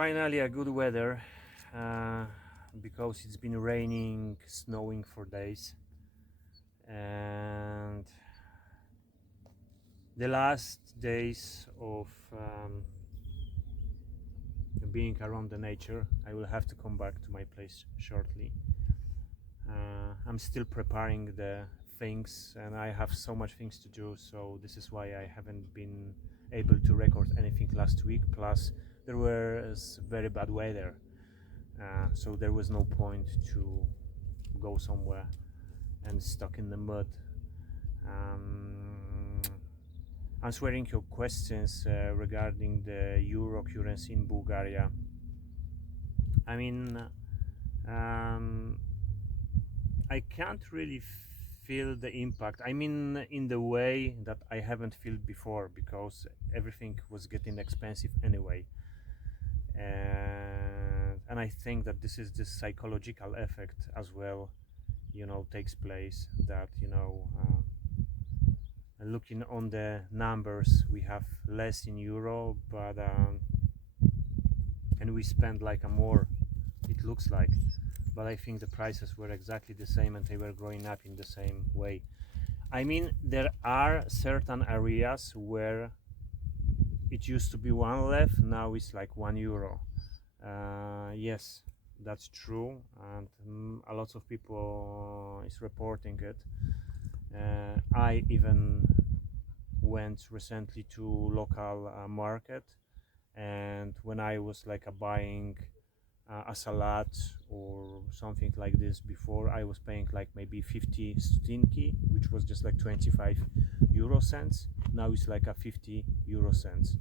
finally a good weather because it's been raining, snowing for days, and the last days of being around the nature. I will have to come back to my place shortly. I'm still preparing the things and I have so much things to do, so this is why I haven't been able to record anything last week. Plus there was very bad weather, so there was no point to go somewhere and stuck in the mud. Answering your questions regarding the euro currency in Bulgaria. I mean, I can't really feel the impact. I mean, in the way that I haven't felt before, because everything was getting expensive anyway. And I think that this is the psychological effect as well, takes place, that looking on the numbers, we have less in euro, but and we spend like a more, it looks like, but I think the prices were exactly the same and they were growing up in the same way. I mean, there are certain areas where it used to be one left, now it's like €1. Yes, that's true, and a lot of people is reporting it. I even went recently to local market, and when I was like buying a salad or something like this before, I was paying like maybe 50 stotinki, which was just like 25 euro cents. Now it's like a 50 euro cents.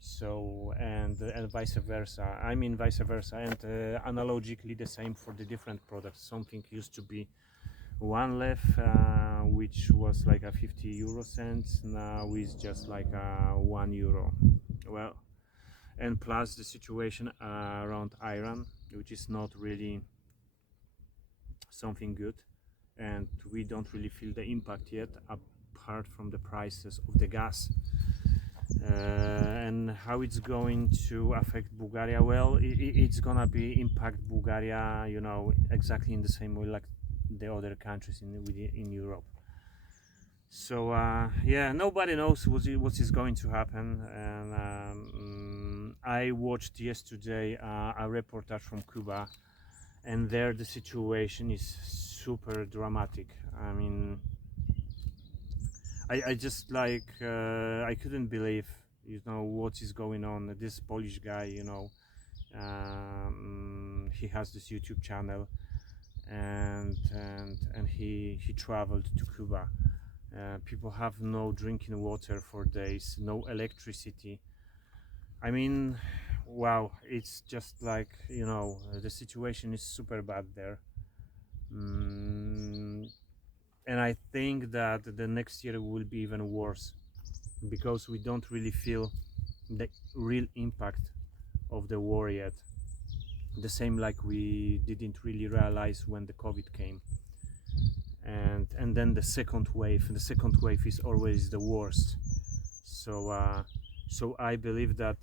So and vice versa. I mean vice versa, and analogically the same for the different products. Something used to be one left, which was like a 50 euro cents. Now is just like a €1. Well, and plus the situation around Iran, which is not really something good, and we don't really feel the impact yet, apart from the prices of the gas. And how it's going to affect Bulgaria? Well, it's gonna be impact Bulgaria, exactly in the same way like the other countries in Europe. So yeah, nobody knows what is going to happen. And I watched yesterday a reportage from Cuba, and there the situation is super dramatic. I mean, I just like I couldn't believe what is going on. This Polish guy, he has this YouTube channel, and he traveled to Cuba. People have no drinking water for days, no electricity. I mean, wow, it's just like, the situation is super bad there. And I think that the next year will be even worse, because we don't really feel the real impact of the war yet. The same like we didn't really realize when the COVID came. And then the second wave is always the worst. So I believe that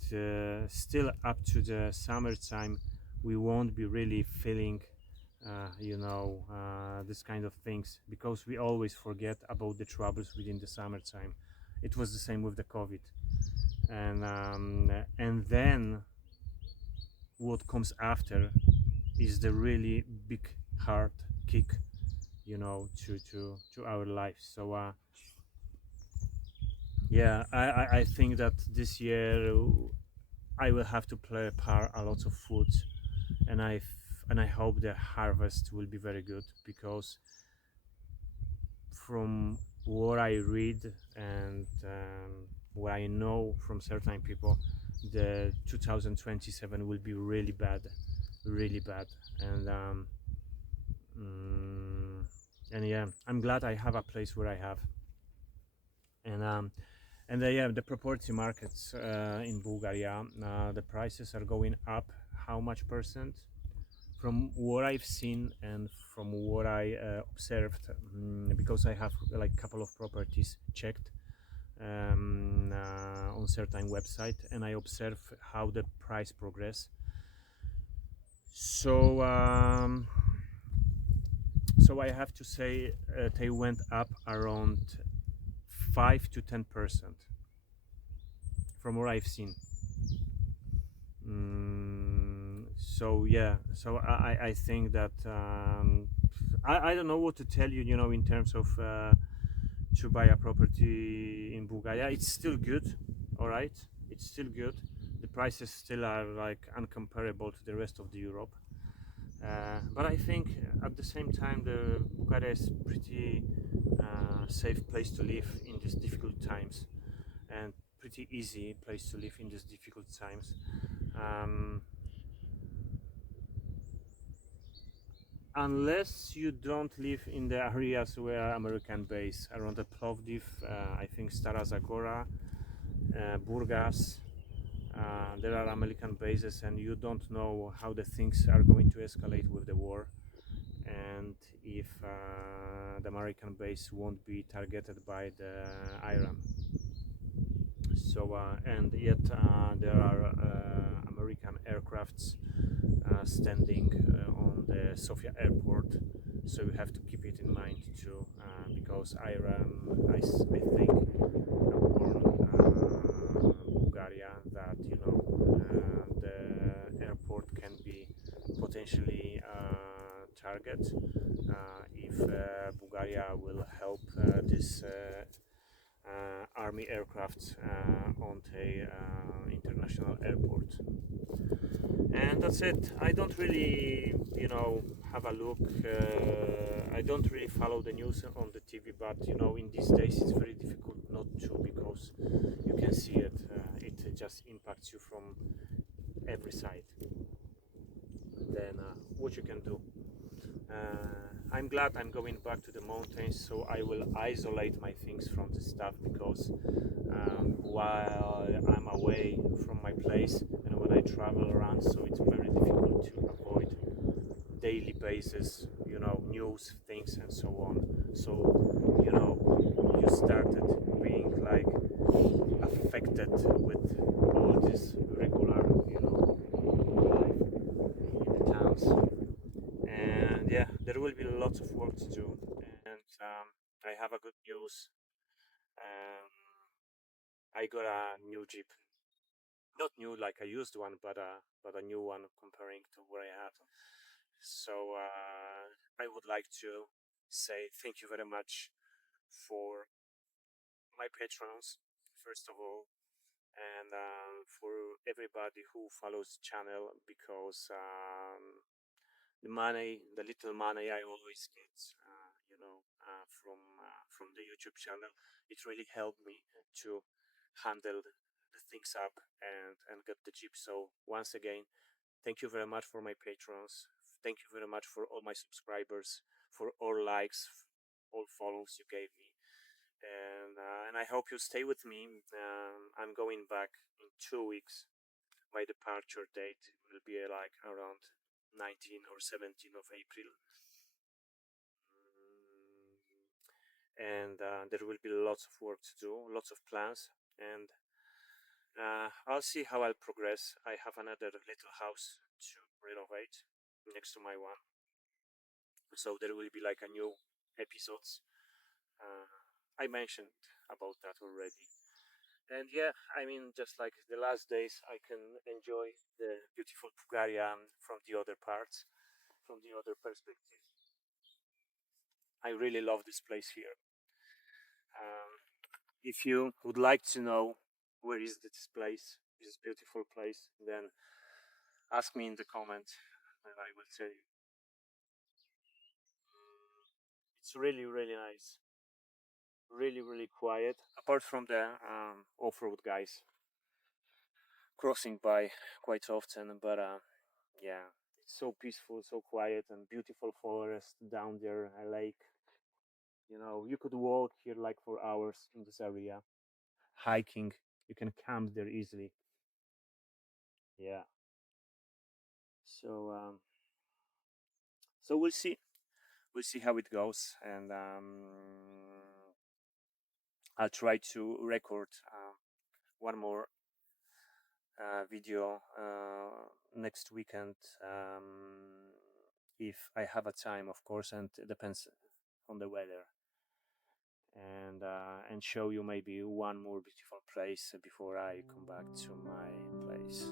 still up to the summertime we won't be really feeling this kind of things, because we always forget about the troubles within the summertime. It was the same with the COVID, and then what comes after is the really big hard kick, to our lives. So yeah, I think that this year I will have to prepare a lot of food, and I hope the harvest will be very good, because from what I read and what I know from certain people, the 2027 will be really bad, and yeah, I'm glad I have a place where I have. And yeah, the property markets in Bulgaria, the prices are going up. How much percent? From what I've seen and from what I observed, because I have like a couple of properties checked, on certain website, and I observe how the price progress. So so I have to say they went up around 5 to 10% from what I've seen. So yeah, so I think that I don't know what to tell you, you know, in terms of to buy a property in Bulgaria. It's still good, all right. It's still good. The prices still are like uncomparable to the rest of the Europe. But I think at the same time, the Bulgaria is pretty safe place to live in these difficult times, and pretty easy place to live in these difficult times. Um, unless you don't live in the areas where American base around the Plovdiv, I think Stara Zagora, Burgas. There are American bases, and you don't know how the things are going to escalate with the war, and if the American base won't be targeted by the Iran. So, and yet there are American aircrafts standing on the Sofia airport. So you have to keep it in mind too, because Iran, I think, warned Bulgaria that the airport can be potentially target if Bulgaria will help this army aircraft on the international airport. And that's it. I don't really, have a look. I don't really follow the news on the TV, but in these days it's very difficult not to, because you can see it. It just impacts you from every side. Then what you can do? I'm glad I'm going back to the mountains, so I will isolate my things from the stuff, because while I'm away from my place and when I travel around, so it's very difficult to avoid daily basis, news, things, and so on. So, you started being like affected with all this regular, life in the towns. And yeah, there will be lots of work to do. And I have a good news. Um, I got a new Jeep, not new like a used one, but a new one comparing to what I had. So I would like to say thank you very much for my patrons, first of all, and for everybody who follows the channel, because the little money I always get, from the YouTube channel, it really helped me to handle the things up and get the Jeep. So once again, thank you very much for my patrons. Thank you very much for all my subscribers, for all likes, all follows you gave me, and I hope you stay with me. I'm going back in 2 weeks. My departure date will be like around 19 or 17 of April. And there will be lots of work to do, lots of plans, and I'll see how I'll progress. I have another little house to renovate next to my one, so there will be like a new episodes. Uh, I mentioned about that already. And yeah, I mean, just like the last days, I can enjoy the beautiful Bulgaria from the other parts, from the other perspective. I really love this place here. Um, if you would like to know where is this place, this beautiful place, then ask me in the comment, and I will tell you. It's really, really nice, really, really quiet. Apart from the off-road guys crossing by quite often, but yeah, it's so peaceful, so quiet, and beautiful forest down there, a lake. You could walk here like for hours in this area, hiking. You can camp there easily. Yeah. So so we'll see how it goes, and I'll try to record one more video next weekend, if I have a time, of course, and it depends on the weather. And show you maybe one more beautiful place before I come back to my place.